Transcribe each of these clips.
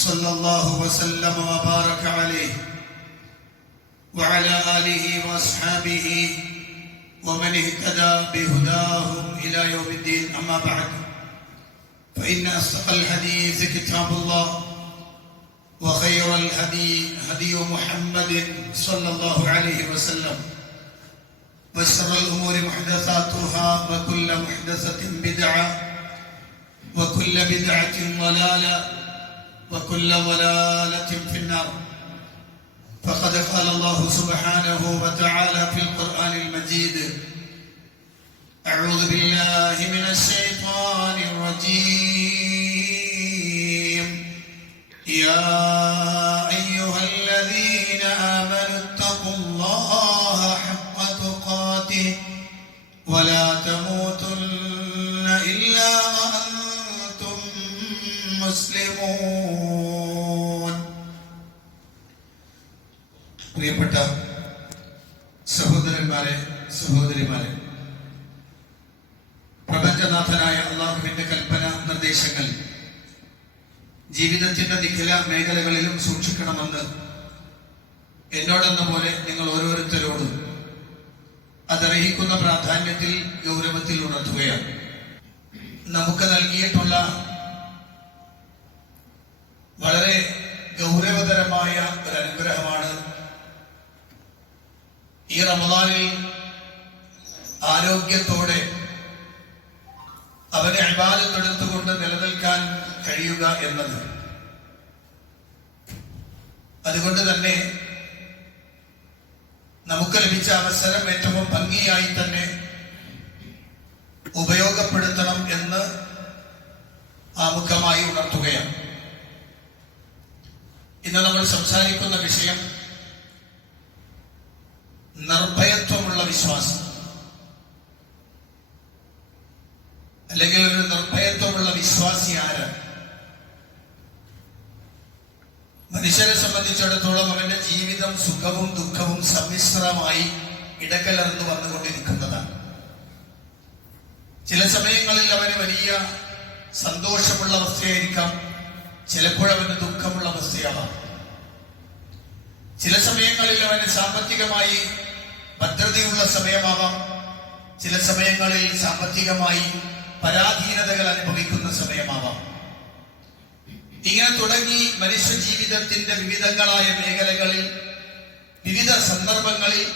صلى الله وسلم وبارك عليه وعلى آله وأصحابه ومن اهتدى بهداهم إلى يوم الدين. أما بعد فإن أصدق الحديث كتاب الله وخير الهدي هدي محمد صلى الله عليه وسلم وشر الأمور محدثاتها وكل محدثة بدعة وكل بدعة ضلالة وكل ضلالة في النار. فقد قال الله سبحانه وتعالى في القرآن المجيد أعوذ بالله من الشيطان الرجيم. ഗൗരവതരമായ ഒരു അനുഗ്രഹമാണ് ഈ റമദാനിൽ ആരോഗ്യത്തോടെ അവരെ അഭിമാനത്തെടുത്തുകൊണ്ട് നിലനിൽക്കാൻ കഴിയുക എന്നത്. അതുകൊണ്ട് തന്നെ നമുക്ക് ലഭിച്ച അവസരം ഏറ്റവും ഭംഗിയായി തന്നെ ഉപയോഗപ്പെടുത്തണം എന്ന് ആമുഖമായി ഉണർത്തുകയാണ്. ഇന്ന് നമ്മൾ സംസാരിക്കുന്ന വിഷയം നിർഭയത്വമുള്ള വിശ്വാസം. അല്ലെങ്കിൽ ഒരു നിർഭയത്വമുള്ള വിശ്വാസി ആര്? മനുഷ്യരെ സംബന്ധിച്ചിടത്തോളം അവന്റെ ജീവിതം സുഖവും ദുഃഖവും സമ്മിശ്രമായി ഇടകലർന്നു വന്നുകൊണ്ടിരിക്കുന്നതാണ്. ചില സമയങ്ങളിൽ അവന് വലിയ സന്തോഷമുള്ള അവസ്ഥയായിരിക്കാം. ചിലപ്പോഴവന് ദുഃഖമുള്ള അവസ്ഥയാവാം. ചില സമയങ്ങളിൽ അവന് സാമ്പത്തികമായി ഭദ്രതയുള്ള സമയമാവാം. ചില സമയങ്ങളിൽ സാമ്പത്തികമായി പരാധീനതകൾ അനുഭവിക്കുന്ന സമയമാവാം. ഇങ്ങനെ തുടങ്ങി മനുഷ്യ ജീവിതത്തിന്റെ വിവിധങ്ങളായ മേഖലകളിൽ വിവിധ സന്ദർഭങ്ങളിൽ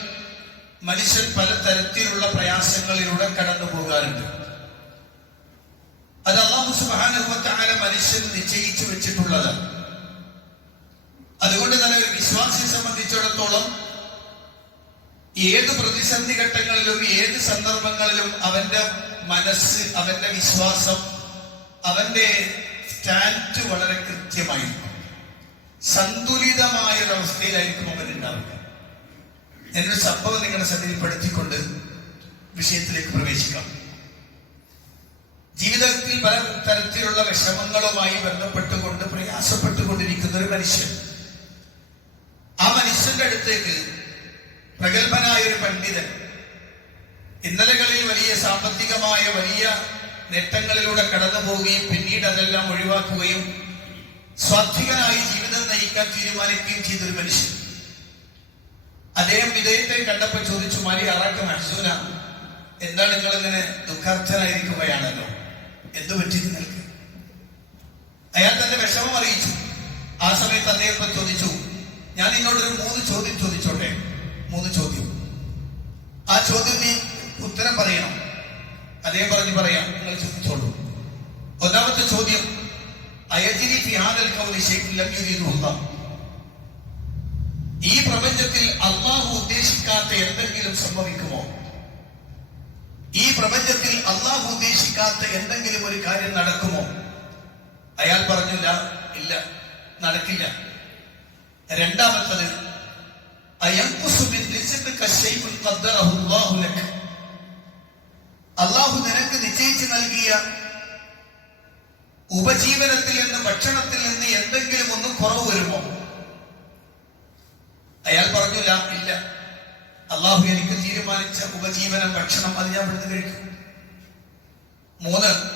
മനുഷ്യൻ പല തരത്തിലുള്ള പ്രയാസങ്ങളിലൂടെ കടന്നു പോകാറുണ്ട് അത് അള്ളാഹു സുബാനുഭവത്താല മനുഷ്യൻ നിശ്ചയിച്ചു വെച്ചിട്ടുള്ളത്. അതുകൊണ്ട് തന്നെ ഒരു വിശ്വാസിയെ സംബന്ധിച്ചിടത്തോളം ഏത് പ്രതിസന്ധി ഘട്ടങ്ങളിലും ഏത് സന്ദർഭങ്ങളിലും അവന്റെ മനസ്സ് അവന്റെ വിശ്വാസം അവന്റെ സ്റ്റാൻഡ് വളരെ കൃത്യമായിരിക്കും. സന്തുലിതമായ ഒരവസ്ഥയിലായിരിക്കും അവൻ ഉണ്ടാവുക. എന്നൊരു സംഭവം നിങ്ങളുടെ ശ്രദ്ധയിൽപ്പെടുത്തിക്കൊണ്ട് വിഷയത്തിലേക്ക് പ്രവേശിക്കാം. ജീവിതത്തിൽ പല തരത്തിലുള്ള വിഷമങ്ങളുമായി ബന്ധപ്പെട്ടുകൊണ്ട് പ്രയാസപ്പെട്ടുകൊണ്ടിരിക്കുന്ന ഒരു മനുഷ്യൻ. ആ മനുഷ്യന്റെ അടുത്തേക്ക് പ്രഗത്ഭനായ ഒരു പണ്ഡിതൻ ഇന്നലകളിൽ വലിയ സാമ്പത്തികമായ വലിയ നേട്ടങ്ങളിലൂടെ കടന്നു പോവുകയും പിന്നീട് അതെല്ലാം ഒഴിവാക്കുകയും സ്വാത്വികനായി ജീവിതം നയിക്കാൻ തീരുമാനിക്കുകയും ചെയ്തൊരു മനുഷ്യൻ. അദ്ദേഹം വിധേയത്തെ കണ്ടപ്പോൾ ചോദിച്ചു മാരി അറാക്ക് മഹസൂന എന്താണ് നിങ്ങൾ ഇങ്ങനെ ദുഃഖാർത്ഥനായിരിക്കുകയാണല്ലോ എന്തു പറ്റി നിങ്ങൾക്ക് അയാൾ തന്റെ വിഷമം അറിയിച്ചു. ആ സമയത്ത് അദ്ദേഹം ചോദിച്ചു ഞാൻ നിന്നോടൊരു മൂന്ന് ചോദ്യം ചോദിച്ചോട്ടെ? മൂന്ന് ചോദ്യം. ആ ചോദ്യം നീ ഉത്തരം പറയണം. അദ്ദേഹം പറഞ്ഞു പറയാം നിങ്ങൾ ചോദിച്ചോളൂ ഒന്നാമത്തെ ചോദ്യം അയജിരി ഫിഹാദൽ കൗലി ശൈഖ് ലം യുരീദുഹുല്ലാഹ് ഈ പ്രപഞ്ചത്തിൽ അള്ളാഹു ഉദ്ദേശിക്കാത്ത എന്തെങ്കിലും സംഭവിക്കുമോ? ഈ പ്രപഞ്ചത്തിൽ അള്ളാഹു ഉദ്ദേശിക്കാത്ത എന്തെങ്കിലും ഒരു കാര്യം നടക്കുമോ? അയാൾ പറഞ്ഞില്ല ഇല്ല നടക്കില്ല. രണ്ടാമത്തത് അള്ളാഹു നിനക്ക് നിശ്ചയിച്ചു നൽകിയ ഉപജീവനത്തിൽ നിന്ന് ഭക്ഷണത്തിൽ നിന്ന് എന്തെങ്കിലും ഒന്നും കുറവ് വരുമോ? അയാൾ പറഞ്ഞില്ല ഇല്ല. അള്ളാഹു എനിക്ക് തീരുമാനിച്ച ഉപജീവനം ഭക്ഷണം അത് ഞാൻ ഇവിടുന്ന് കഴിക്കും. മൂന്ന്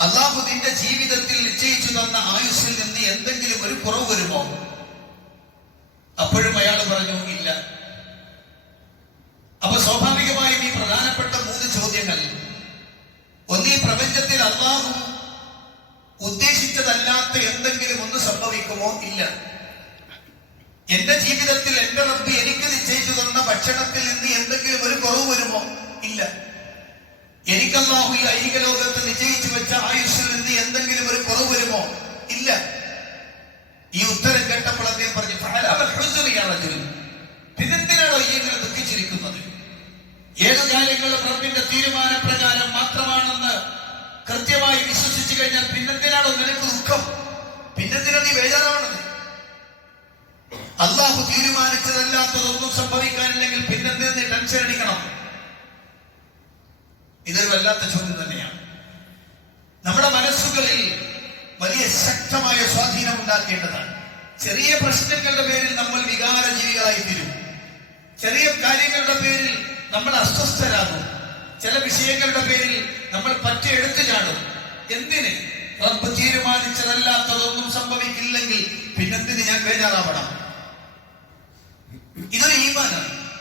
അള്ളാഹുദിന്റെ ജീവിതത്തിൽ നിശ്ചയിച്ചു തന്ന ആയുസ്സിൽ നിന്ന് എന്തെങ്കിലും ഒരു കുറവ് വരുമോ? അപ്പോഴും അയാൾ പറഞ്ഞു ഇല്ല. അപ്പൊ സ്വാഭാവികമായും ഈ പ്രധാനപ്പെട്ട മൂന്ന് ചോദ്യങ്ങൾ. ഒന്ന് ഈ പ്രപഞ്ചത്തിൽ അള്ളാഹു ഉദ്ദേശിച്ചതല്ലാത്ത എന്തെങ്കിലും ഒന്ന് സംഭവിക്കുമോ? ഇല്ല. എന്റെ ജീവിതത്തിൽ എന്റെ റബ്ബ് എനിക്ക് നിശ്ചയിച്ചു തന്ന ഭക്ഷണത്തിൽ നിന്ന് എന്തെങ്കിലും ഒരു കുറവ് വരുമോ? ഇല്ല. എനിക്കല്ലാഹു ഈ ഐഹിക ലോകത്ത് നിശ്ചയിച്ചു വെച്ച ആയുസ്സിൽ നിന്ന് എന്തെങ്കിലും ഒരു കുറവ് വരുമോ? ഇല്ല. ഈ ഉത്തരം കേട്ടപ്പോൾ അദ്ദേഹം പറഞ്ഞു. പിന്നെന്തിനാണോ ഈ ഇങ്ങനെ ദുഃഖിച്ചിരിക്കുന്നത്? ഏത് കാര്യങ്ങളും റബ്ബിന്റെ തീരുമാനപ്രകാരം മാത്രമാണെന്ന് കൃത്യമായി വിശ്വസിച്ചു കഴിഞ്ഞാൽ പിന്നെന്തിനാണോ നിനക്ക് ദുഃഖം? പിന്നെന്തിനാ നീ ബേജാറാവണത്? അള്ളാഹു തീരുമാനിച്ചതല്ലാത്തതൊന്നും സംഭവിക്കാനില്ലെങ്കിൽ പിന്നെന്തിനാ നീ ടെൻഷൻ അടിക്കണം? ഇതൊരു വല്ലാത്ത ചോദ്യം തന്നെയാണ്. നമ്മുടെ മനസ്സുകളിൽ വലിയ ശക്തമായ സ്വാധീനം ഉണ്ടാക്കേണ്ടതാണ്. ചെറിയ പ്രശ്നങ്ങളുടെ പേരിൽ നമ്മൾ വികാര ജീവികളായി തീരും. ചെറിയ കാര്യങ്ങളുടെ പേരിൽ നമ്മൾ അസ്വസ്ഥരാകും. ചില വിഷയങ്ങളുടെ പേരിൽ നമ്മൾ പറ്റി എടുത്തു ചാടും. എന്തിന്? റബ്ബ് തീരുമാനിച്ചതല്ലാത്തതൊന്നും സംഭവിക്കില്ലെങ്കിൽ പിന്നെന്തിന് ഞാൻ ബേജാറാവണം? ഇതൊരു ഈമാനാണ്.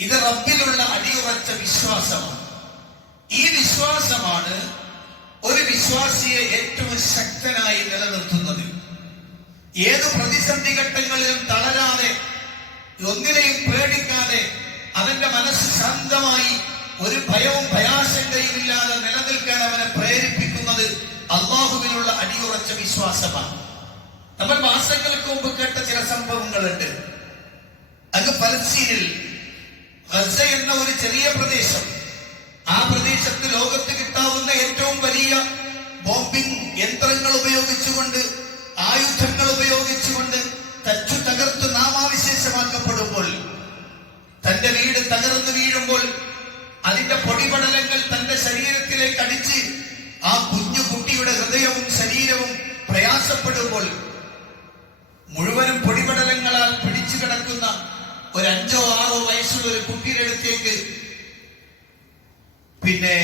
ഇത് റബ്ബിലുള്ള അടിയുറച്ച വിശ്വാസമാണ്. ഈ വിശ്വാസമാണ് ഒരു വിശ്വാസിയെ ഏറ്റവും ശക്തനായി നിലനിർത്തുന്നത്. ഏത് പ്രതിസന്ധി ഘട്ടങ്ങളിലും തളരാതെ ഒന്നിനെയും പേടിക്കാതെ അവന്റെ മനസ്സ് ശാന്തമായി ഒരു ഭയവും ഭയാശങ്കയും ഇല്ലാതെ നിലനിൽക്കാൻ അവനെ പ്രേരിപ്പിക്കുന്നത് അള്ളാഹുവിനുള്ള അടിയുറച്ച വിശ്വാസമാണ്. നമ്മൾ മാസങ്ങൾക്ക് മുമ്പ് കേട്ട ചില സംഭവങ്ങളുണ്ട്. അങ്ങ് പലസ്തീനിൽ എന്ന ഒരു ചെറിയ പ്രദേശം. ആ പ്രദേശത്ത് ലോകത്ത് കിട്ടാവുന്ന ഏറ്റവും വലിയ ബോംബിംഗ് യന്ത്രങ്ങൾ ഉപയോഗിച്ചുകൊണ്ട് ആയുധങ്ങൾ ഉപയോഗിച്ചുകൊണ്ട് തച്ചു തകർത്ത് നാമാവിശേഷമാക്കപ്പെടുമ്പോൾ തന്റെ വീട് തകർന്നു വീഴുമ്പോൾ അതിന്റെ പൊടിപടലങ്ങൾ തന്റെ ശരീരത്തിലേക്ക് അടിച്ച് ആ കുഞ്ഞു കുട്ടിയുടെ ഹൃദയവും ശരീരവും പ്രയാസപ്പെടുമ്പോൾ മുഴുവനും പൊടിപടലങ്ങളാൽ പിടിച്ചു കിടക്കുന്ന ഒരു അഞ്ചോ ആറോ വയസ്സുള്ള ഒരു കുട്ടിയുടെ അടുത്തേക്ക് പിന്നെ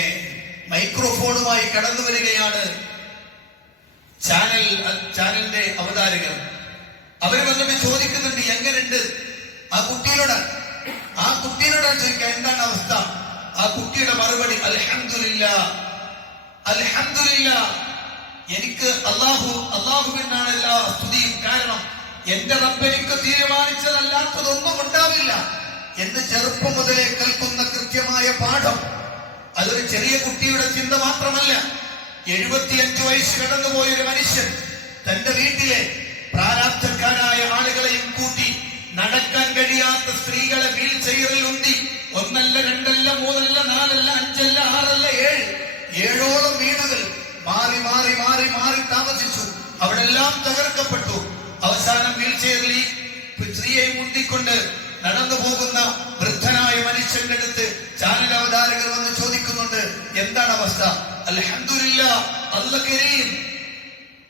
മൈക്രോഫോണുമായി കടന്നു വരികയാണ് ചാനൽ ചാനലിന്റെ അവതാരകർ അവർ വന്നിട്ട് ചോദിക്കുന്നുണ്ട് എങ്ങനെയുണ്ട് ആ കുട്ടിയോട്. ആ കുട്ടിയോടാണ് ചോദിക്കുക എന്താണ് ആ കുട്ടിയുടെ മറുപടി അൽഹംദുലില്ല അൽഹംദുലില്ല. എനിക്ക് അള്ളാഹു അള്ളാഹുവിനാണ് എല്ലാ സ്തുതിയും കാരണം എന്റെ റബ്ബ് എനിക്ക് തീരുമാനിച്ചതല്ലാത്തതൊന്നും ഉണ്ടാവില്ല എന്ന് ചെറുപ്പം മുതലേ കേൾക്കുന്ന കൃത്യമായ പാഠം. അതൊരു ചെറിയ കുട്ടിയുടെ ചിന്ത മാത്രമല്ല. എഴുപത്തിയഞ്ച് വയസ്സ് കടന്നുപോയ ഒരു മനുഷ്യൻ തന്റെ വീട്ടിലെ പ്രാരാബ്ധക്കാരായ ആളുകളെയും കൂട്ടി നടക്കാൻ കഴിയാത്ത സ്ത്രീകളെ വീൽ ചെയറിൽ ഉന്തി ഒന്നല്ല രണ്ടല്ല മൂന്നല്ല നാലല്ല അഞ്ചല്ല ആറല്ല ഏഴ്. ഏഴോളം വീടുകൾ മാറി മാറി മാറി മാറി താമസിച്ചു. അവിടെല്ലാം തകർക്കപ്പെട്ടു. അവസാനം ഈ സ്ത്രീയെ മുന്തിക്കൊണ്ട് നടന്നു പോകുന്ന വൃദ്ധനായ മനുഷ്യന്റെ അടുത്ത് ചാനൽ അവതാരകർ വന്ന് ചോദിക്കുന്നുണ്ട് എന്താണ് അവസ്ഥ? അൽഹംദുലില്ല അല്ല കരീം.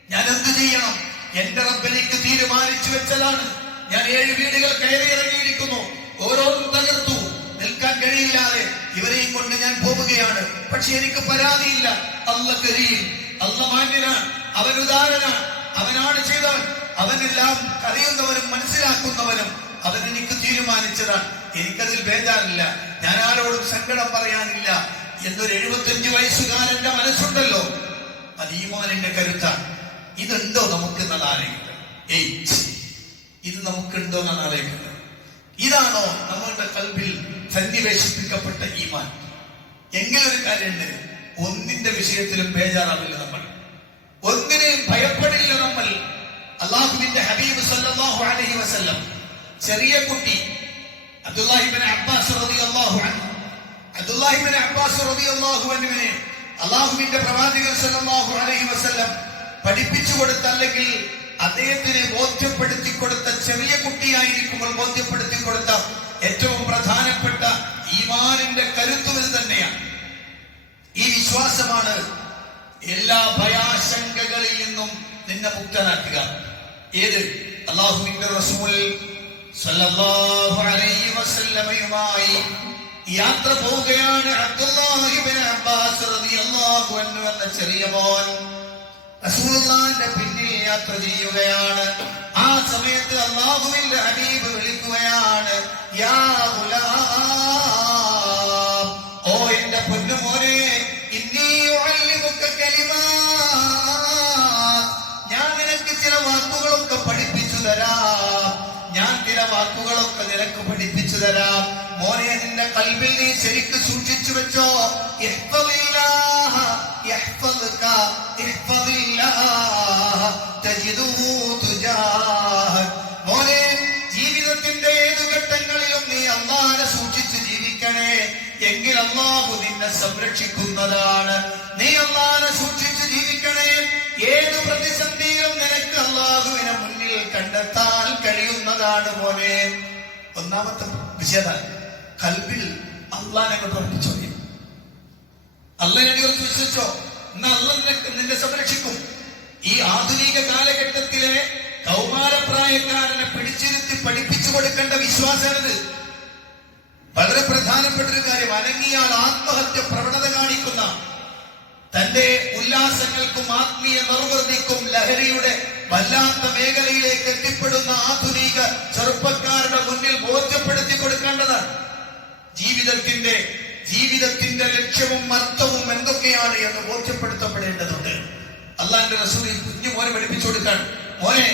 ഞാൻ എന്ത് ചെയ്യണം? എന്റെ റബ്ബിലേക്ക് തീരുമാനിച്ചു വെച്ചതാണ്. ഞാൻ ഏഴ് വീടുകൾ കയറി ഇറങ്ങിയിരിക്കുന്നു. ഓരോന്നും തകർത്തു. നിൽക്കാൻ കഴിയില്ലാതെ ഇവരെയും കൊണ്ട് ഞാൻ പോവുകയാണ് പക്ഷെ എനിക്ക് പരാതിയില്ല. അല്ല കരീം. അല്ല മാന്യനാണ് അവൻ ഉദാരനാണ് അവനാണ് ചെയ്തവൻ. അവനെല്ലാം അറിയുന്നവനും മനസ്സിലാക്കുന്നവനും അവൻ എനിക്ക് തീരുമാനിച്ചതാണ് എനിക്കതിൽ ബേജാറില്ല. ഞാൻ ആരോടും സങ്കടം പറയാനില്ല. എന്നൊരു എഴുപത്തിയഞ്ച് വയസ്സുകാരന്റെ മനസ്സുണ്ടല്ലോ. അത് ഈമാനിന്റെ കരുത്താണ് ഇതെന്തോ നമുക്ക് എന്നാണ് ആലോചിക്കുന്നത് ഏയ്. ഇത് നമുക്കുണ്ടോ എന്നാണ് ആലോചിക്കുന്നത് ഇതാണോ നമ്മളുടെ കൽബിൽ സന്നിവേശിപ്പിക്കപ്പെട്ട ഈമാൻ എങ്കിലൊരു കാര്യമുണ്ട് ഒന്നിന്റെ വിഷയത്തിലും ബേജാറാവില്ല നമ്മൾ. ഒന്നിനെയും ഭയപ്പെടില്ല നമ്മൾ. അള്ളാഹുവിന്റെ ഹബീബ് സല്ലല്ലാഹു അലൈഹി വസല്ലം ചെറിയ കുട്ടി അബ്ദുല്ലാഹിബിൻ അബ്ബാസ് റളിയല്ലാഹു അൻഹു അബ്ദുല്ലാഹിബിൻ അബ്ബാസ് റളിയല്ലാഹു അൻഹുവിനെ അള്ളാഹുവിന്റെ പ്രവാചകൻ സല്ലല്ലാഹു അലൈഹി വസല്ലം പഠിപ്പിച്ചു കൊടുത്ത അല്ലെങ്കിൽ അദ്ദേഹത്തിനെ ബോധ്യപ്പെടുത്തി കൊടുത്ത ചെറിയ കുട്ടിയായിരിക്കുമ്പോൾ ബോധ്യപ്പെടുത്തി കൊടുത്ത ഏറ്റവും പ്രധാനപ്പെട്ട ഈമാനിന്റെ കരുത്തുവിൽ തന്നെയാണ്. ഈ വിശ്വാസമാണ് എല്ലാ ഭയാശങ്കകളിൽ നിന്നും നിന്നെ മുക്തനാക്കുക. ഏത്? അള്ളാഹുവിന്റെ റസൂൽ വസല്ലമയുമായി യാത്ര പോവുകയാണ് എന്ന ചെറിയ മോൻ പിന്നിൽ യാത്ര ചെയ്യുകയാണ്. ആ സമയത്ത് അള്ളാഹുവിന്റെ ഹബീബ് വിളിക്കുകയാണ് യാ ഗുലാം ഓ എന്റെ പൊന്നുമോനെ ഞാൻ നിനക്ക് ചില വാക്കുകളൊക്കെ പഠിപ്പിച്ചു തരാം. ഞാൻ ചില വാക്കുകളൊക്കെ നിനക്ക് പഠിപ്പിച്ചു തരാം. മോനെ നിന്റെ കൽവിൽ നീ ശരിക്ക് സൂക്ഷിച്ചു വെച്ചോ. മോനെ ജീവിതത്തിന്റെ ഏതു ഘട്ടങ്ങളിലും നീ അമ്മാനെ സൂക്ഷിച്ച് ജീവിക്കണേ. എങ്കിൽ അമ്മാവു നിന്നെ സംരക്ഷിക്കുന്നതാണ്. നീ അമ്മാനെ സൂക്ഷിച്ച് ജീവിക്കണേ. ഏത് പ്രതിസന്ധിയിലും നിനക്ക് അള്ളാഹുവിനെ മുന്നിൽ കണ്ടെത്താൻ കഴിയുന്നതാണ് മോനെ. ഒന്നാമത്തെ വിഷയത കൽബിൽ അള്ളാനെ കൊണ്ട് ഉറപ്പിച്ചോ അള്ളനെ വിശ്വസിച്ചോ? നിന്നെ സംരക്ഷിക്കും. ഈ ആധുനിക കാലഘട്ടത്തിലെ കൗമാരപ്രായക്കാരനെ പിടിച്ചിരുത്തി പഠിപ്പിച്ചു കൊടുക്കേണ്ട വിശ്വാസമാണിത്. വളരെ പ്രധാനപ്പെട്ട ഒരു കാര്യം. അനങ്ങിയാൽ ആത്മഹത്യ പ്രവണത കാണിക്കുന്ന തന്റെ ഉല്ലാസങ്ങൾക്കും ആത്മീയ നിർവൃതിക്കും ലഹരിയുടെ വല്ലാത്ത മേഖലയിലേക്ക് എത്തിപ്പെടുന്ന ആധുനിക ചെറുപ്പക്കാരുടെ മുന്നിൽ ബോധ്യപ്പെടുത്തി കൊടുക്കേണ്ടതാണ് ജീവിതത്തിന്റെ ജീവിതത്തിന്റെ ലക്ഷ്യവും അർത്ഥവും എന്തൊക്കെയാണ് എന്ന് ബോധ്യപ്പെടുത്തപ്പെടേണ്ടതുണ്ട്. അള്ളാന്റെ റസൂലിൽ കുഞ്ഞു മോനെ പഠിപ്പിച്ചു കൊടുക്കാൻ. മോനെ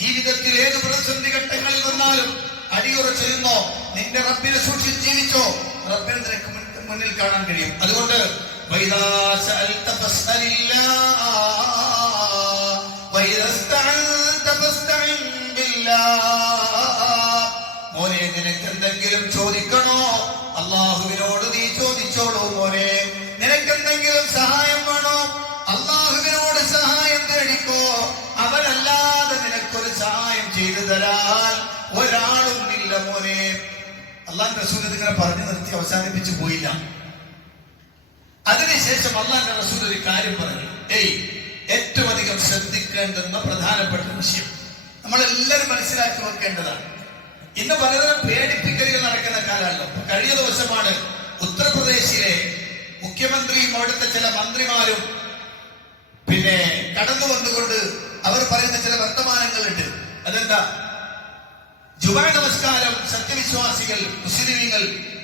ജീവിതത്തിൽ ഏത് പ്രതിസന്ധി ഘട്ടങ്ങളിൽ വന്നാലും അടിയുറച്ചിരുന്നോ? നിന്റെ റബ്ബിനെ സൂക്ഷിച്ച് ജീവിച്ചോ? റബ്ബിനെ നിനക്ക് മുന്നിൽ കാണാൻ കഴിയും. അതുകൊണ്ട് വൈദാ സഅൽത ഫസ്അലില്ലാഹ് വൈദാ ഇസ്തഅൻത ഫസ്തഇൻ ബില്ലാഹ് മോനെ നിനക്ക് എന്തെങ്കിലും ചോദിക്കണോ? അള്ളാഹുവിനോട് നീ ചോദിച്ചോളൂ മോനെ. നിനക്ക് എന്തെങ്കിലും സഹായം വേണോ? അള്ളാഹുവിനോട് സഹായം തേടിക്കോ. അവനല്ലാതെ നിനക്കൊരു സഹായം ചെയ്തു തരാൻ ഒരാളും ഇല്ല മോനെ. അള്ളാൻ റസൂൽ ഇതിങ്ങനെ പറഞ്ഞു നിർത്തി അവസാനിപ്പിച്ചു പോയില്ല. അതിനുശേഷം അള്ളാന്റെ റസൂൽ ഒരു കാര്യം പറഞ്ഞു. ഏയ് ഏറ്റവും അധികം ശ്രദ്ധിക്കേണ്ടുന്ന പ്രധാനപ്പെട്ട വിഷയം നമ്മളെല്ലാവരും മനസ്സിലാക്കി വെക്കേണ്ടതാണ് ഇന്ന് പലതരം പേടിപ്പിക്കലുകൾ നടക്കുന്ന കാലമല്ലോ കഴിഞ്ഞ ദിവസമാണ് ഉത്തർപ്രദേശിലെ മുഖ്യമന്ത്രിയും അവിടുത്തെ ചില മന്ത്രിമാരും പിന്നെ കടന്നു വന്നുകൊണ്ട് അവർ പറയുന്ന ചില വർത്തമാനങ്ങളുണ്ട്. അതെന്താ? ജുമാ നമസ്കാരം സത്യവിശ്വാസികൾ മുസ്ലിമീങ്ങൾ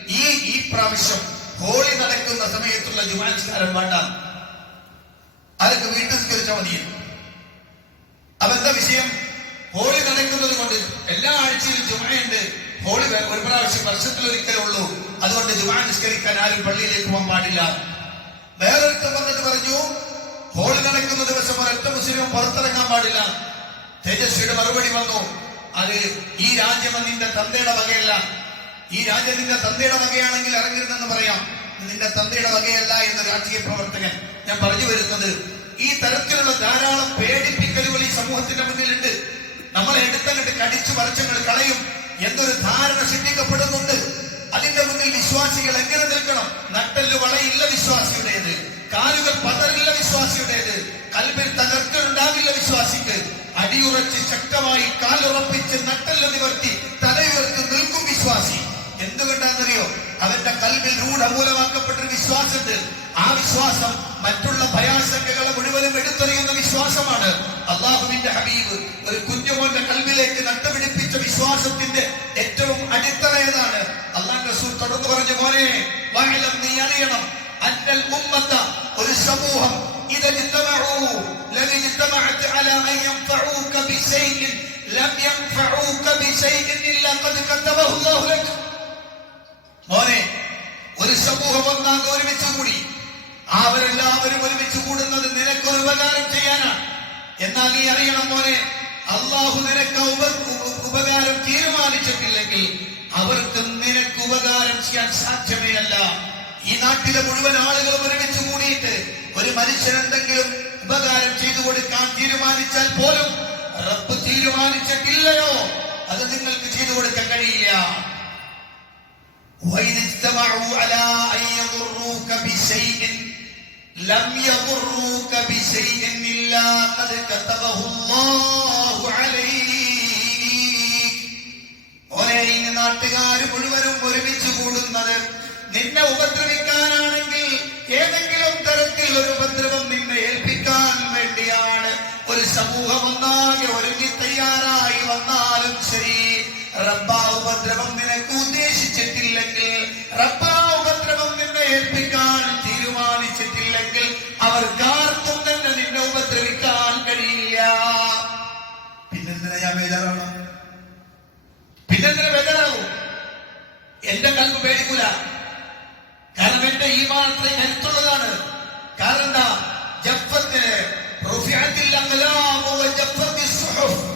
ഈ ഈ പ്രാവശ്യം ഹോളി നടക്കുന്ന സമയത്തുള്ള ജുമാനസ്കാരം വേണ്ട. അതൊക്കെ വീട്ടിൽ നിസ്കരിച്ചാൽ മതി. അതെന്താ വിഷയം? ഹോളി നടക്കുന്നത് കൊണ്ട് എല്ലാ ആഴ്ചയിലും ജുമയുണ്ട്. ഹോളി ഒരു പ്രാവശ്യം വർഷത്തിൽ ഒരിക്കലേ ഉള്ളൂ. അതുകൊണ്ട് ജുമാ നിസ്കരിക്കാൻ ആരും പള്ളിയിലേക്ക് പോകാൻ പാടില്ല. വേറൊരുത്തം വന്നിട്ട് പറഞ്ഞു ഹോളി നടക്കുന്ന ദിവസം ഒരൊറ്റ മുസ്ലിം പുറത്തിറങ്ങാൻ പാടില്ല. തേജസ്വിയുടെ മറുപടി വന്നു. അത് ഈ രാജ്യം നിന്റെ തന്തയുടെ വകയല്ല. ഈ രാജ്യം നിന്റെ തന്തയുടെ വകയാണെങ്കിൽ ഇറങ്ങരുതെന്ന് പറയാം. നിന്റെ തന്തയുടെ വകയല്ല എന്ന രാഷ്ട്രീയ പ്രവർത്തകൻ ഞാൻ പറഞ്ഞു വരുന്നത്. ഈ തരത്തിലുള്ള ധാരാളം പേടിപ്പിക്കലുകൾ ഈ സമൂഹത്തിന്റെ മുന്നിലുണ്ട്. നമ്മളെ എടുത്തങ്ങട്ട് കടിച്ചു മറിച്ചങ്ങൾ കളയും എന്നൊരു ധാരണ സൃഷ്ടിക്കപ്പെടുന്നുണ്ട് അതിന്റെ മുന്നിൽ വിശ്വാസികൾ എങ്ങനെ നിൽക്കണം? നട്ടൽ വളയില്ല വിശ്വാസിയുടേത്. കാലുകൾ പതറില്ല വിശ്വാസിയുടേത്. കൽബിൽ തകർക്കലുണ്ടാവില്ല വിശ്വാസിക്ക്. അടിയുറച്ച് ശക്തമായി കാലുറപ്പിച്ച് നട്ടൽ നിവർത്തി തലയുയർത്തി നിൽക്കും വിശ്വാസി. എന്തുകൊണ്ടാണെന്നറിയോ അവന്റെ കൽവിൽ രൂഢമൂലമാക്കപ്പെട്ട ഒരു വിശ്വാസമുണ്ട് ആ വിശ്വാസം മറ്റുള്ള ഭയാശങ്കകളെ മുഴുവനും എടുത്തെറിയുന്ന വിശ്വാസമാണ് അള്ളാഹുവിന്റെ ഹബീബ് ഒരു കുഞ്ഞുമോന്റെ കൽവിലേക്ക് നട്ടുപിടിപ്പിച്ച വിശ്വാസത്തിന്റെ ഏറ്റവും അടിത്തറ ഏതാണ് അള്ളാഹ് റസൂൽ തുടർന്ന് പറഞ്ഞു മോനെ വാഴലം നീ അറിയണം അന്നൽ ഉമ്മത്ത ഒരു സമൂഹം إذا اجتمعوا لم اجتمعت على أن ينفعوك بشيء لم ينفعوك بشيء إلا قد كتبه الله لك മോനെ ഒരു സമൂഹം ഒന്നാകെ ഒരുമിച്ച് കൂടി. അവരെല്ലാവരും ഒരുമിച്ച് കൂടുന്നത് നിനക്ക് ഒരു ഉപകാരം ചെയ്യാനാണ്. എന്നാൽ നീ അറിയണം മോനെ അള്ളാഹു നിനക്ക് ഉപകാരം ഉപ- ഉപകാരം തീരുമാനിച്ചിട്ടില്ലെങ്കിൽ അവർക്ക് നിനക്ക് ഉപകാരം ചെയ്യാൻ സാധ്യമേ അല്ല ഈ നാട്ടിലെ മുഴുവൻ ആളുകളും ഒരുമിച്ച് കൂടിയിട്ട് ഒരു മനുഷ്യൻ എന്തെങ്കിലും ഉപകാരം ചെയ്തു കൊടുക്കാൻ തീരുമാനിച്ചാൽ പോലും റബ്ബ് തീരുമാനിച്ചിട്ടില്ലയോ? അത് നിങ്ങൾക്ക് ചെയ്തു കൊടുക്കാൻ കഴിയില്ല. وإن اجتمعوا على أن يضروك بشيء لم يضروك بشيء إلا قد كتبه الله عليك ഒരേ ഈ നാട്ടുകാർ മുഴുവനും ഒരുമിച്ച് കൂടുന്നത് നിന്നെ ഉപദ്രവിക്കാനാണെങ്കിൽ ഏതെങ്കിലും തരത്തിൽ ഒരു ഉപദ്രവം നിന്നെ ഏൽപ്പിക്കാൻ വേണ്ടിയാണ് ഒരു സമൂഹം ഒന്നാകെ ഒരുങ്ങി തയ്യാറായി വന്നാലും ശരി റബ്ബാ ഉപദ്രവം നിനക്ക് ഉദ്ദേശിച്ചിട്ടില്ലെങ്കിൽ റബ്ബാ ഉപദ്രവം നിന്നെ ഏൽപ്പിക്കാൻ തീരുമാനിച്ചിട്ടില്ലെങ്കിൽ അവർക്കാർക്കും തന്നെ നിന്നെ ഉപദ്രവിക്കാൻ കഴിയില്ല. പിന്നെന്തിനാ ഞാൻ ബേജാറാവണം? പിന്നെന്തിനാ ബേജാറാവും? എന്റെ കൽപ്പ് പേടിക്കൂല. കാരണം എന്റെ ഈ മാത്രം കരുത്തുള്ളതാണ് കാരണം എന്താ? സുഹുഫ്.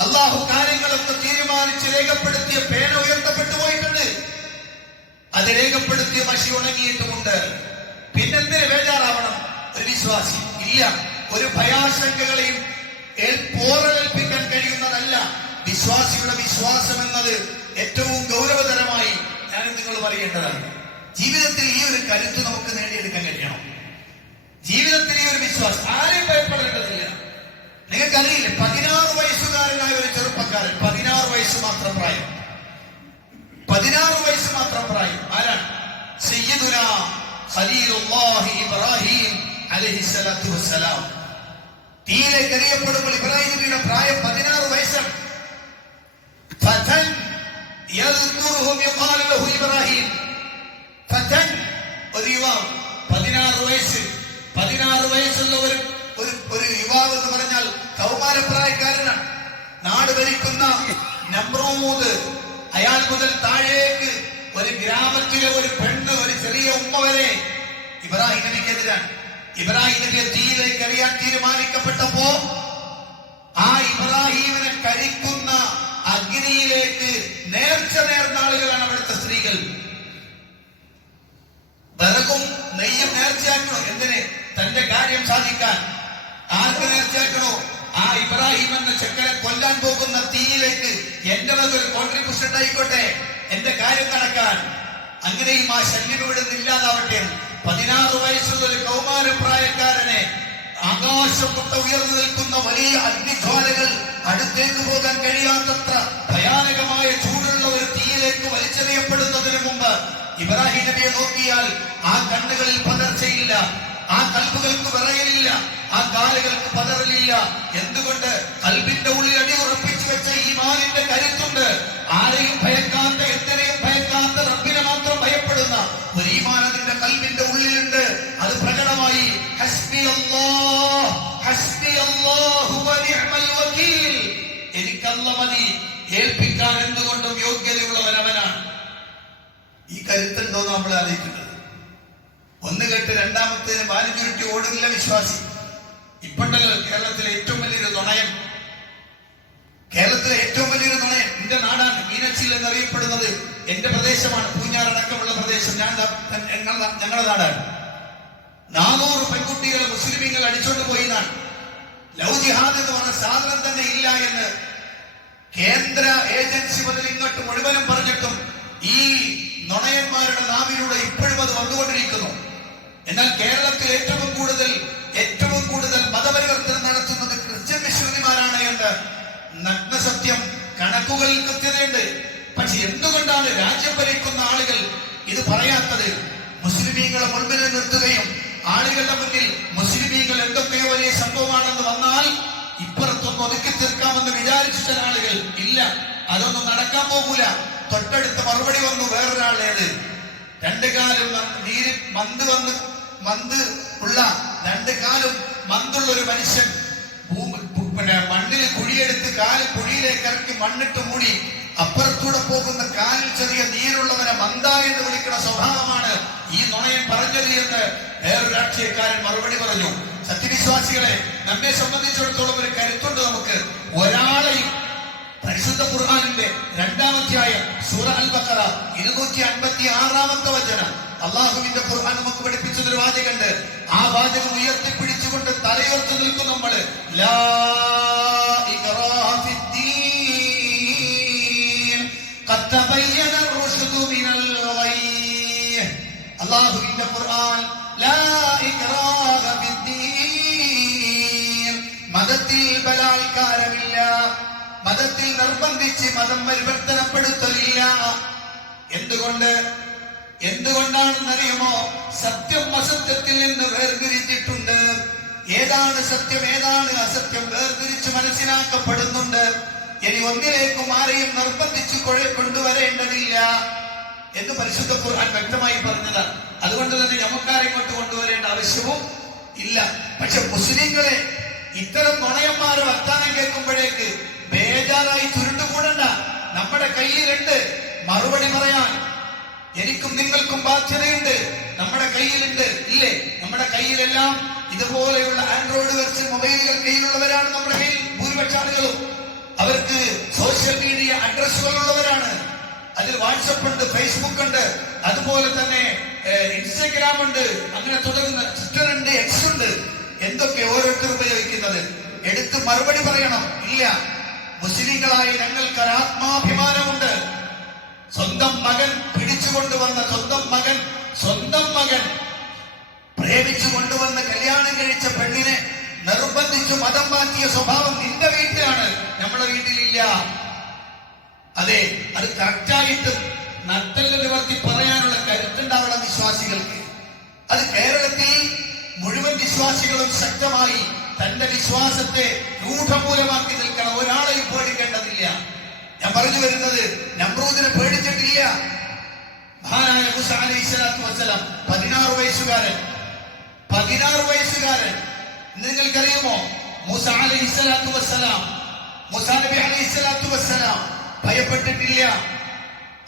അള്ളാഹു കാര്യങ്ങളൊക്കെ തീരുമാനിച്ച് രേഖപ്പെടുത്തിയ പേന ഉയർത്തപ്പെട്ടു പോയിട്ടുണ്ട്. അത് രേഖപ്പെടുത്തിയ മഷി ഉണങ്ങിയിട്ടുമുണ്ട്. പിന്നെന്തിനെ ബേജാറാവണം? ഒരു വിശ്വാസി ഇല്ല. ഒരു ഭയാശങ്കകളെയും പോറലേൽപ്പിക്കാൻ കഴിയുന്നതല്ല വിശ്വാസിയുടെ വിശ്വാസം എന്നത്. ഏറ്റവും ഗൗരവതരമായി ഞാൻ നിങ്ങൾ പറയേണ്ടതാണ് ജീവിതത്തിൽ ഈ ഒരു കരുത്ത് നമുക്ക് നേടിയെടുക്കാൻ കഴിയണം. ജീവിതത്തിൽ ഈ ഒരു വിശ്വാസം ആരെയും ഭയപ്പെടേണ്ടതില്ല. നിങ്ങൾക്കറിയില്ലേ പതിനാറ് വയസ്സുകാരനായ ഒരു ചെറുപ്പക്കാരൻ പതിനാറ് വയസ്സ് മാത്രം പ്രായം. പതിനാറ് വയസ്സ് മാത്രം പ്രായം. ആരാണ്? സയ്യിദുന ഖലീലുല്ലാഹി ഇബ്രാഹിം അലൈഹിസ്സലാത്തു വസ്സലാം. തീരെ കറിയപ്പെടുമ്പോൾ ഇബ്രാഹിം നബിയുടെ പ്രായം പതിനാറ് വയസ്സാണ്. ഫതൻ യദ്കുറുഹും യുഖാലു ലഹു ഇബ്രാഹിം. ഫതൻ ഒരു യുവാവ് പതിനാറ് വയസ്സ്. പതിനാറ് വയസ്സുള്ള ഒരു ഒരു ഒരു യുവാവ് എന്ന് പറഞ്ഞാൽ കൗമാരപ്രായക്കാരനാണ്. നാട് ഭരിക്കുന്ന നമ്രൂദ് അയാൾ മുതൽ താഴേക്ക് ഒരു ഗ്രാമത്തിലെ ഒരു പെണ്ണ് ഒരു ചെറിയ ഉമ്മ വരെ ഇബ്രാഹിം നബിക്കെതിരാണ് ഇബ്രാഹിം നബിയെ തീയിലേക്ക് എറിയാൻ തീരുമാനിക്കപ്പെട്ടപ്പോ ആ ഇബ്രാഹിമിനെ കഴിക്കുന്ന അഗ്നിയിലേക്ക് നേർച്ച നേർന്ന ആളുകളാണ് അവിടുത്തെ സ്ത്രീകൾ. വിറകും നെയ്യും നേർച്ചയാക്കണം? എന്തിന്? തന്റെ കാര്യം സാധിക്കാൻ. നേർച്ചയാക്കണോ ആ ഇബ്രാഹിം എന്ന ചെക്കനെ കൊല്ലാൻ പോകുന്ന തീയിലേക്ക് എന്റെ ഒരു കോൺട്രിബ്യൂഷൻ ഉണ്ടായിക്കോട്ടെ. എന്റെ കാര്യം നടക്കാൻ അങ്ങനെയും ആ ശല്യം ഇവിടെ നിന്ന് ഇല്ലാതാവട്ടെ. പതിനാറ് വയസ്സുള്ള ഒരു കൗമാരപ്രായക്കാരനെ ആകാശം മുട്ട ഉയർന്നു നിൽക്കുന്ന വലിയ അഗ്നിജ്വാലകൾ അടുത്തേക്ക് പോകാൻ കഴിയാത്തത്ര ഭയാനകമായ ചൂടുള്ള ഒരു തീയിലേക്ക് വലിച്ചെറിയപ്പെടുന്നതിന് മുമ്പ് ഇബ്രാഹിം നബിയെ നോക്കിയാൽ ആ കണ്ണുകളിൽ പതർച്ചയില്ല. ആ കൽബുകൾക്ക് വിറയലില്ല ആ കാലുകൾക്ക് പതറലില്ല. എന്തുകൊണ്ട്? കൽബിന്റെ ഉള്ളിൽ അടി ഉറപ്പിച്ചു വെച്ച ഈ മാലിന്റെ കരുത്തുണ്ട്. ആരെയും ഭയക്കാത്ത എന്തിനേയും ഭയക്കാത്ത റബ്ബിനെ മാത്രം ഭയപ്പെടുന്ന ഒരു ഈമാൻ അതിന്റെ കൽബിന്റെ ഉള്ളിലുണ്ട്. അത് പ്രകടമായി ഹസ്ബി അല്ലാഹ്, ഹസ്ബി അല്ലാഹു വ വകീൽ. എനിക്കല്ല മതി ഏൽപ്പിക്കാൻ എന്തുകൊണ്ടും യോഗ്യതയുള്ളവൻ അവനാണ്. ഈ കരുത്തുണ്ടോ നമ്മൾ ആലോചിക്കുന്നത് കേട്ട് മാനിക്യൂരിറ്റി ഓടുന്നില്ല വിശ്വാസി. ഇപ്പോണ്ടല്ലോ കേരളത്തിലെ ഏറ്റവും വലിയൊരു നുണയം കേരളത്തിലെ ഏറ്റവും വലിയൊരു നുണയം എന്റെ നാടാണ് മീനച്ചിൽ എന്നറിയപ്പെടുന്നത്. എന്റെ പ്രദേശമാണ് പൂഞ്ഞാറടക്കമുള്ള പ്രദേശം. ഞാൻ ഞങ്ങളുടെ നാടാണ്. നാനൂറ് പെൺകുട്ടികളെ മുസ്ലിമീങ്ങൾ അടിച്ചോണ്ട് പോയി എന്നാണ് ലവ് ജിഹാദ് എന്ന് പറഞ്ഞ സാധനം തന്നെ ഇല്ല എന്ന് കേന്ദ്ര ഏജൻസി മുതൽ ഇങ്ങോട്ട് മുഴുവനും പറഞ്ഞിട്ടും ഈ നുണയന്മാരുടെ നാവിലൂടെ ഇപ്പോഴും അത് വന്നുകൊണ്ടിരിക്കുന്നു. എന്നാൽ കേരളത്തിൽ ഏറ്റവും കൂടുതൽ ഏറ്റവും കൂടുതൽ മതപരിവർത്തനം നടത്തുന്നത് ക്രിസ്ത്യൻ മിഷണറിമാരാണ് എന്ന് നഗ്ന സത്യം കണക്കുകളിൽ കൃത്യതയുണ്ട്. പക്ഷെ എന്തുകൊണ്ടാണ് രാജ്യം ഭരിക്കുന്ന ആളുകൾ ഇത് പറയാത്തത്? മുസ്ലിമീങ്ങളെ മുൻപിൽ നിർത്തുകയും ആളുകളുടെ മുന്നിൽ മുസ്ലിമീങ്ങൾ എന്തൊക്കെയോ വലിയ സംഭവമാണെന്ന് വന്നാൽ ഇപ്പുറത്തൊന്ന് ഒതുക്കി തീർക്കാമെന്ന് വിചാരിച്ച ചില ആളുകൾ ഇല്ല. അതൊന്നും നടക്കാൻ പോകൂല. തൊട്ടടുത്ത് മറുപടി വന്നു വേറൊരാളേത്. രണ്ടു കാലം നീര് മന്ത് വന്ന് മന്ത് ഉള്ള രണ്ട് കാലും മന്തുള്ള ഒരു മനുഷ്യൻ പിന്നെ മണ്ണിൽ കുഴിയെടുത്ത് കാൽ കുഴിയിലേക്ക് ഇറക്കി മണ്ണിട്ട് മൂടി. അപ്പുറത്തൂടെ പോകുന്ന കാലിൽ ചെറിയ നീരുള്ളവനെ മന്ദ എന്ന് വിളിക്കുന്ന സ്വഭാവമാണ് ഈ നുണയൻ പറഞ്ഞത് എന്ന് വേറൊരു രാഷ്ട്രീയക്കാരൻ മറുപടി പറഞ്ഞു. സത്യവിശ്വാസികളെ നമ്മെ സംബന്ധിച്ചിടത്തോളം ഒരു കരുത്തുണ്ട് നമുക്ക്. ഒരാളെയും പരിശുദ്ധ ഖുർആാനിന്റെ രണ്ടാമത്തെ സൂറ സൂറ അൽ ബഖറ ഇരുന്നൂറ്റി അൻപത്തി ആറാമത്തെ വചനം. അള്ളാഹുവിന്റെ ഖുർആൻ നമുക്ക് പഠിപ്പിച്ചൊരു വാചകണ്ട് ആ വാചകം ഉയർത്തിപ്പിടിച്ചുകൊണ്ട് തലയുയർത്തി നിൽക്കും നമ്മൾ അള്ളാഹുവിന്റെ ഖുർആൻ മതത്തിൽ ബലാത്കാരമില്ല. മതത്തിൽ നിർബന്ധിച്ച് മതം പരിവർത്തനപ്പെടുത്തലില്ല. എന്തുകൊണ്ട്? എന്തുകൊണ്ടാണെന്നറിയുമോ സത്യം അസത്യത്തിൽ നിന്ന് വേർതിരിച്ചിട്ടുണ്ട്. ഏതാണ് സത്യം ഏതാണ് അസത്യം വേർതിരിച്ച് മനസ്സിലാക്കപ്പെടുന്നുണ്ട്. ഇനി ഒന്നിലേക്കും ആരെയും നിർബന്ധിച്ചു കൊണ്ടുവരേണ്ടതില്ല എന്ന് പരിശുദ്ധ ഖുർആൻ വ്യക്തമായി പറഞ്ഞതാണ്. അതുകൊണ്ട് തന്നെ നമുക്കാരെ ഇങ്ങോട്ട് കൊണ്ടുവരേണ്ട ആവശ്യവും ഇല്ല. പക്ഷെ മുസ്ലിങ്ങളെ ഇത്തരം നുണയന്മാർ വർത്താനം കേൾക്കുമ്പോഴേക്ക് ബേജാറായി ചുരുണ്ടുകൂടണ്ട. നമ്മുടെ കയ്യിലുണ്ട്. മറുപടി പറയാൻ എനിക്കും നിങ്ങൾക്കും ബാധ്യതയുണ്ട്. നമ്മുടെ കയ്യിലുണ്ട്. ഇല്ലേ? നമ്മുടെ കയ്യിലെല്ലാം ഇതുപോലെയുള്ള ആൻഡ്രോയിഡ് വെച്ച് മൊബൈലുകൾ കയ്യിലുള്ളവരാണ് നമ്മുടെ കയ്യിൽ ഭൂരിപക്ഷ ആളുകളും അവർക്ക് സോഷ്യൽ മീഡിയ അഡ്രസ്സുകൾ ഉള്ളവരാണ് അതിൽ വാട്സപ്പ് ഉണ്ട് ഫേസ്ബുക്ക് ഉണ്ട് അതുപോലെ തന്നെ ഇൻസ്റ്റഗ്രാം ഉണ്ട് അങ്ങനെ തുടരുന്ന ട്വിറ്റർ ഉണ്ട് എക്സ് ഉണ്ട്. എന്തൊക്കെ ഓരോരുത്തർ ഉപയോഗിക്കുന്നത്? എടുത്ത് മറുപടി പറയണം. ഇല്ല. മുസ്ലിങ്ങളായ ഞങ്ങൾക്ക് ആത്മാഭിമാനമുണ്ട്. സ്വന്തം മകൻ കൊണ്ടുവന്ന സ്വന്തം മകൻ സ്വന്തം മകൻ. പ്രേമിച്ചു കൊണ്ടുവന്ന കല്യാണം കഴിച്ച പെണ്ണിനെ നിർബന്ധിച്ചു മതം മാറ്റിയ സ്വഭാവം നിന്റെ വീട്ടിലാണ്. നമ്മുടെ വീട്ടിലില്ല. അതെ അത് കറക്റ്റായിട്ട് നട്ടൽ നിവർത്തി പറയാനുള്ള കരുത്തുണ്ടാവണം വിശ്വാസികൾക്ക്. അത് കേരളത്തിൽ മുഴുവൻ വിശ്വാസികളും ശക്തമായി തന്റെ വിശ്വാസത്തെ രൂഢമൂലമാക്കി നിൽക്കണം. ഒരാളെയും പേടിക്കേണ്ടതില്ല. ഞാൻ പറഞ്ഞു വരുന്നത് നമ്രൂദിനെ പേടിച്ചിട്ടില്ല. മഹാനായ മുസ അലൈഹി സ്വലാത്തു വസ്സലാം പതിനാറ് വയസ്സുകാരൻ. പതിനാറ് വയസ്സുകാരൻ. നിങ്ങൾക്കറിയുമോ? മൂസ അലൈഹി സ്വലാത്തു വസ്സലാം മൂസ നബി അലൈഹി സ്വലാത്തു വസ്സലാം ഭയപ്പെട്ടിട്ടില്ല.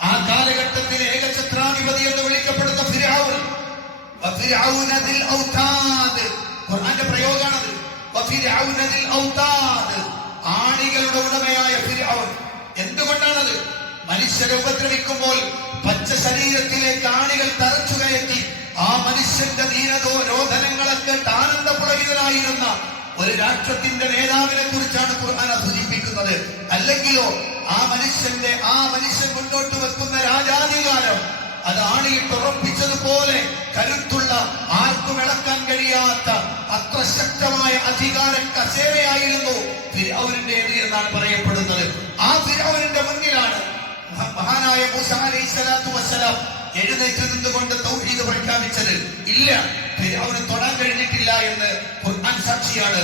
ആ കാലഘട്ടത്തിൽ ഏകചത്രാധിപതി എന്ന് വിളിക്കപ്പെടുന്ന ഔതാദ്. ഖുർആന്റെ പ്രയോഗമാണത് ആണികളുടെ ഉടമയായ ഫിർഔൻ എന്തുകൊണ്ടാണത്? മനുഷ്യരെ ഉപദ്രവിക്കുമ്പോൾ പച്ച ശരീരത്തിലേക്ക് ആണികൾ തറച്ചു കയറ്റി ആ മനുഷ്യന്റെ ദീനതോ രോധനങ്ങളൊക്കെ ആനന്ദപുളകിതനായിരുന്ന ഒരു രാഷ്ട്രത്തിന്റെ നേതാവിനെ കുറിച്ചാണ് ഖുർആൻ സൂചിപ്പിക്കുന്നത്. അല്ലെങ്കിലോ ആ മനുഷ്യന്റെ ആ മനുഷ്യൻ മുന്നോട്ട് വെക്കുന്ന രാജാധികാരം അത് ആണിയിട്ട് തുറപ്പിച്ചതുപോലെ കരുത്തുള്ള ആർക്കും ഇളക്കാൻ കഴിയാത്ത അത്ര ശക്തമായ അധികാര കസേരയായിരുന്നു ഫിരൗനിന്റേത് എന്നാണ് പറയപ്പെടുന്നത്. ആ ഫിരൗരിന്റെ മുന്നിലാണ് മഹാനായ മൂസ വസ്സലാം എഴുന്നേറ്റ് നിന്നുകൊണ്ട് തൗഹീദ് പ്രഖ്യാപിച്ചത് ഇല്ല അവന് തൊടാൻ കഴിഞ്ഞിട്ടില്ല എന്ന് ഖുർആൻ സാക്ഷിയാണ്.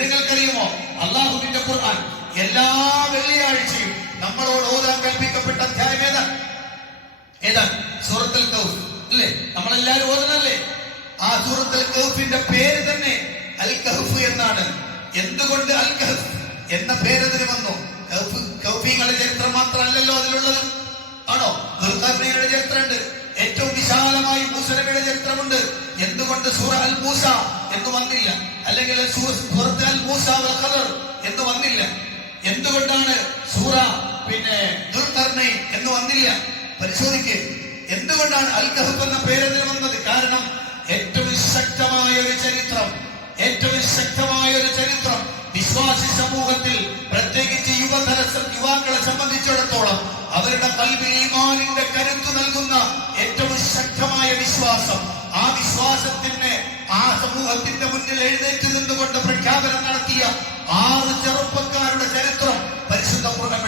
നിങ്ങൾക്കറിയുമോ? അള്ളാഹുവിന്റെ ഖുർആൻ എല്ലാ വെള്ളിയാഴ്ചയും നമ്മളോട് ഓതാൻ കൽപ്പിക്കപ്പെട്ട അധ്യായം ഏതാ ഏതാ സൂറത്തുൽ കൗഫ് അല്ലേ? നമ്മളെല്ലാരും ഓതണല്ലേ ആ സൂറത്തുൽ കൗഫിന്റെ പേര് തന്നെ അൽ കഹഫ് എന്നാണ്. എന്തുകൊണ്ട് അൽ കഹഫ് എന്ന പേരതിന് വന്നു? കൗഫിങ്ങളുടെ ചരിത്രം മാത്രമല്ലല്ലോ അതിലുള്ളത്. ആണോ? ദുർഗാർണയുടെ ചരിത്രമുണ്ട്. ഏറ്റവും വിശാലമായി മൂസനബിയുടെ ചരിത്രമുണ്ട്. എന്തുകൊണ്ട് സൂറ അൽ മൂസ എന്ന് വന്നില്ല? അല്ലെങ്കിൽ എന്ന് വന്നില്ല? എന്തുകൊണ്ടാണ് സൂറ പിന്നെ ദുർഖർണി എന്ന് വന്നില്ല? പരിശോധിക്ക്. എന്തുകൊണ്ടാണ് അൽ കഹബ് എന്ന പേരതിന് വന്നത്? കാരണം ഏറ്റവും ശക്തമായ ഒരു ചരിത്രം. ഏറ്റവും ശക്തമായ ഒരു ചരിത്രം. വിശ്വാസി സമൂഹത്തിൽ പ്രത്യേകിച്ച് യുവതല യുവാക്കളെ സംബന്ധിച്ചിടത്തോളം അവരുടെ കൽവിൽ ഈമാനിന്റെ കരുത്ത് നൽകുന്ന ഏറ്റവും ശക്തമായ വിശ്വാസം ആ വിശ്വാസത്തിന് ആ സമൂഹത്തിന്റെ മുന്നിൽ എഴുന്നേറ്റ് നിന്നുകൊണ്ട് പ്രഖ്യാപനം നടത്തിയ ആറ് ചെറുപ്പക്കാരുടെ ചരിത്രം പരിശുദ്ധ ഖുർആൻ